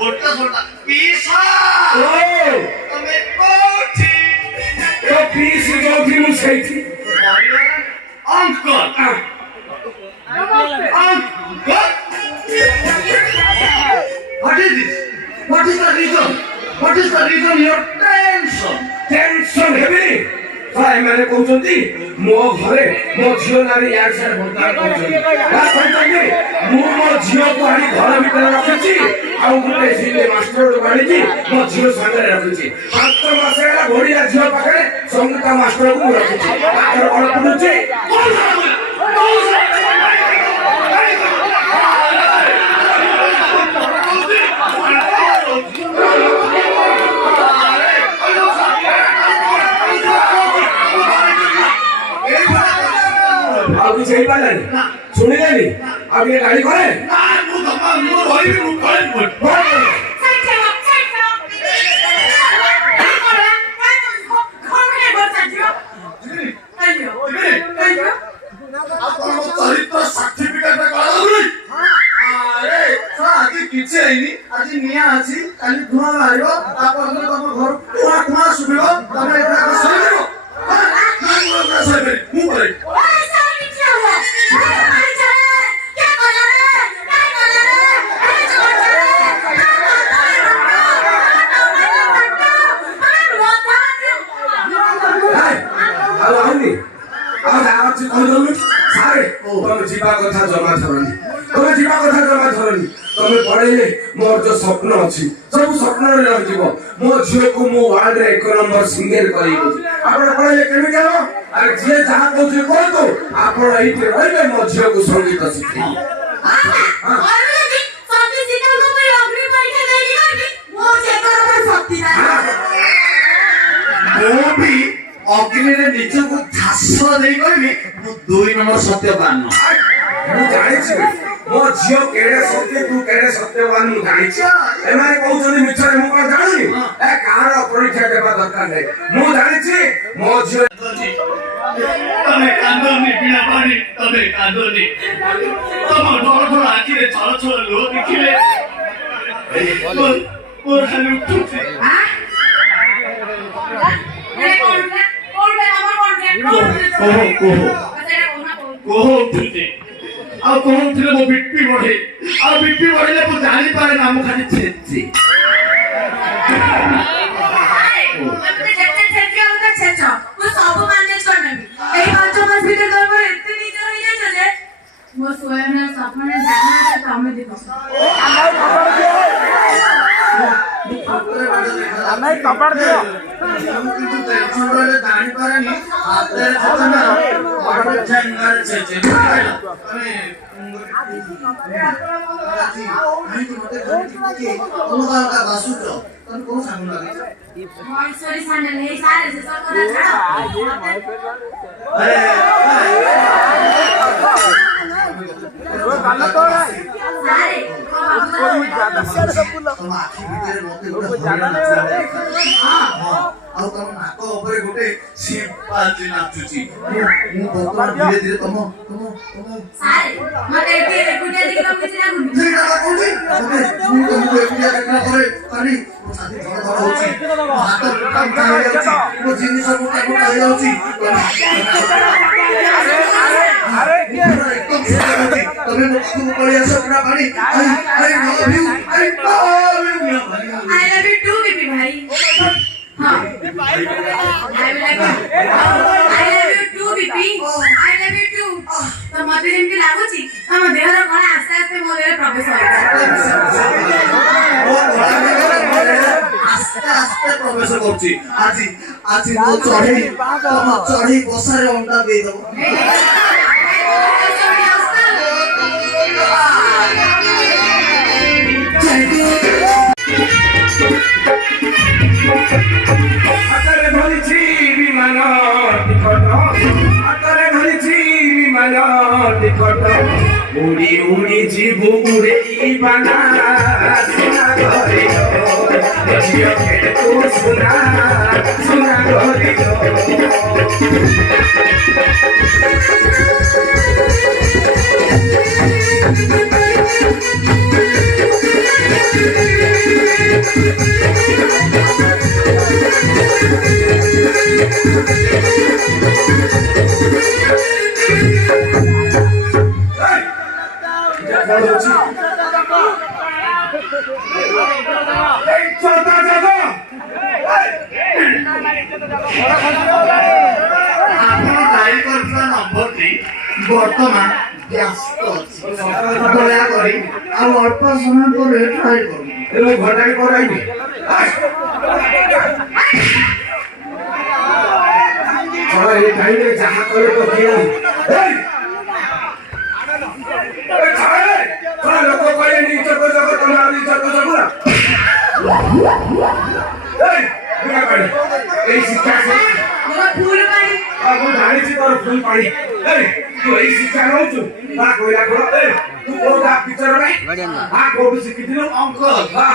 छोटा छोटा पीसा तमे कोठी तो पीस जो थी मुझे थी uncle what is this? What is the reason? What is the reason your tension? Tension heavy भाई मैंने कहउछंती मो घरे मो झियो नारी यार से बोलता कहउछंती बा कहउछंती मो मो झियो को आनी घर भीतर रखिछि आ गुटे सिले मास्टर को आनी मो झियो संगे रखिछि 5 मास ହେଲା घोड़िया झियो पाखरे संगीता मास्टर को रखिछि आर कोन पुछि आप सही बात है सुनी नहीं अब ये गाड़ी करे ना मु होई मु करे चरित्र सर्टिफिकेट आज किसी आईनी आज निया अच्छी काली धुआं बाहर तुम घर धुआं धुआं शुभ तुम मोर जो स्वप्न अच्छी सब स्वप्न मो झील को मो वर्ल्ड रे 1 नंबर सिंगर पढ़े केमी जानो अरे जे जहाँ कह तो आप मो झील को संगीत शिखे अग्नि निज को झास दे कहबी 2 नंबर सत्यवान मु जानि मो झियो केड़े सत्य तू केड़े सत्यवान मु जानि एमाने कहउछनी मिछरे मु कोन जानुनी ए कार परीक्षा देबा दरकार नै मु जानि मो झियो तमे कांदोनी बिना पानी तमे कांदोनी तम ढोल ढोल आखि रे छल छल लो देखिले और खाली उठुछे कोहो उठुछे आ कोहो उठले मो बीपी बढ़े आ बीपी बढ़ले मु जानि पारे ना मु खाली छेछि कपड़ दियो टेंशन रहले जानि पारेनी हाते छतना बड़ जंगल छे तमे गोटे शिवपाजी नाचुची धीरे धीरे तुम आज चढ़ी बसारे अंडा दे दो उड़ी उड़ी जीवु उड़े बना सुना घरे झियो के तू सुना सुना घरे ଆପଣ ଡାଏଲ କରିଥିବା ନମ୍ବରଟି ବର୍ତ୍ତମାନ ବ୍ୟସ୍ତ ଅଛି ଦୟାକରି ଆଉ ଅଳ୍ପ ସମୟ ପରେ ଟ୍ରାଏ କରନ୍ତୁ। ମୁଁ ଘଣ୍ଟାକେ ପରେ ଆଇବି। ଏ ଟାଇମରେ ଯାହା କଲେ ତ କିଏ ଲୋକ କହିଲେ ନିଜ ଜଗ ତମେ ଆଉ ନିଜ ଜଗ এই শিক্ষা ফুল পানি ମୁଁ ଜାଣିଛି ତୋର ଫୁଲ ପାଣି ତୁ ଏଇ ଶିକ୍ଷା ନଉଛୁ ତା କହିଲା କଣ ତୁ କୋଉଟା ପିଚର ନାଇଁ କୋଉଠୁ ଶିଖିଥିଲୁ ଅଙ୍କଲ ହଁ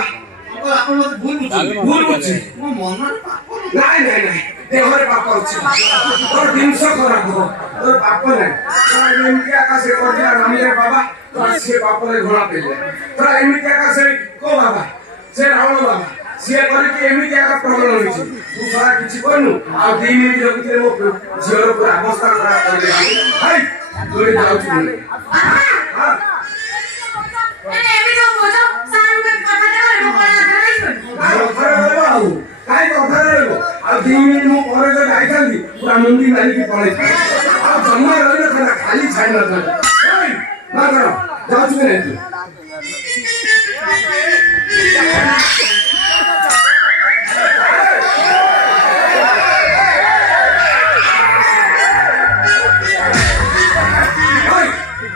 ଅଙ୍କଲ ଆପଣ ମତେ ଭୁଲ ବୁଝୁଛନ୍ତି। ଭୁଲ ବୁଝି ମୋ ମନରେ ପାପ ନାଇଁ ନାଇଁ ନାଇଁ ଦେହରେ ପାପ ଅଛି ତୋର ଜିନିଷ ଖରାପ ହବ ତୋର ପାପ ନାହିଁ ତୋର ଏମିତି ଆକାଶରେ କରିଥିଲା ରାମଦେବ ବାବା ତୋର ସିଏ ପାପରେ ଘୋଡ଼ା ପେଲେ ତୋର ଏମିତି ଆକାଶରେ କୋ ବାବା ସେ ରାବଣ ବାବା ସିଏ କରିକି ଏମିତି ଆକା ପ୍ରବଳ ହୋଇଛି ତୁ ସାରା କିଛି କରିନୁ ଆଉ 2 ମିନିଟ୍ ରଖିଥିଲେ ମୋ ଝିଅର ପୁରା ଅବସ୍ଥା ଖରାପ କରିଦେଲା ଭାଇ ଦୂରେ ଯାଉଛି এনে এমনি তো বোঝো সারুকে কথাটা বলবো কোলা ধরাই ଆଉ କାଇଁ କଥା ରହିବ ଆଉ 2 ମିନିଟ୍ ମୁଁ ପରେ ଯଦି ଯାଇଥାନ୍ତି ପୁରା ମୁଣ୍ଡି ମାରିକି ପଳେଇଥାନ୍ତି ଆଉ ଜମା ରହିନଥାନ୍ତା ଖାଲି ଛାଡ଼ି ନଥାନ୍ତା ନା କଣ ଯାଉଛୁ କି ନାହିଁ ତୁ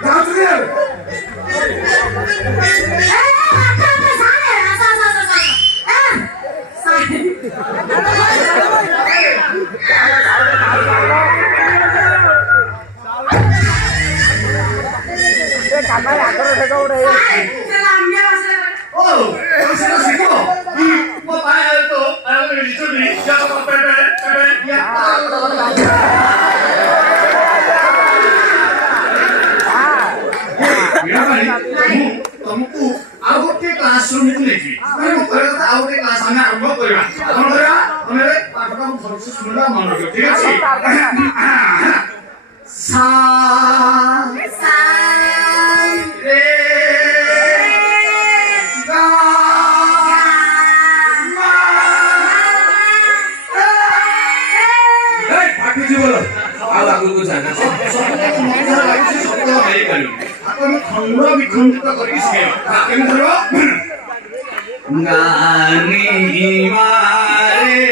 ଯାଉଛୁ କି ନାହିଁ କାମରେ ଆଗରେ ସେଟା ଗୋଟେ ଓ ସେଟା ଶିଖିବ ମୋ ପାଏ ତ ଆଉ ରିଚୁନି ଯାଅ ପେପେ ମୁଁ ତମକୁ ଆଉ ଗୋଟେ କ୍ଲାସ ରୁମକୁ ନେଇଯିବି ମାନେ ମୋ କହିବା କଥା ଆଉ ଗୋଟେ କ୍ଲାସ ଆମେ ଆରମ୍ଭ କରିବା କଣ କରିବା ତମେ ପାଠଟା ଭଲସେ ଶୁଣିବା ମନେ ରଖିବ ଠିକ ଅଛି ସା ରେ ଗା ପାଟି ଜୀବନ ଆଉ ଆଗକୁ ଜାନା ଆପଣ ଖଣ୍ଡ ବିଖଣ୍ଡିତ କରିକି ଶିଖେଇବା କେମିତି ଧରିବ ଗାନି ମାରେ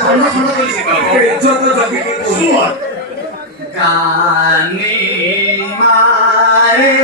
ଖଣ୍ଡ ଖଣ୍ଡ କରି ଶିଖାଅ ଇଜ୍ଜତ ଜଗିକି ଶୁଣ ଗାନି ମାରେ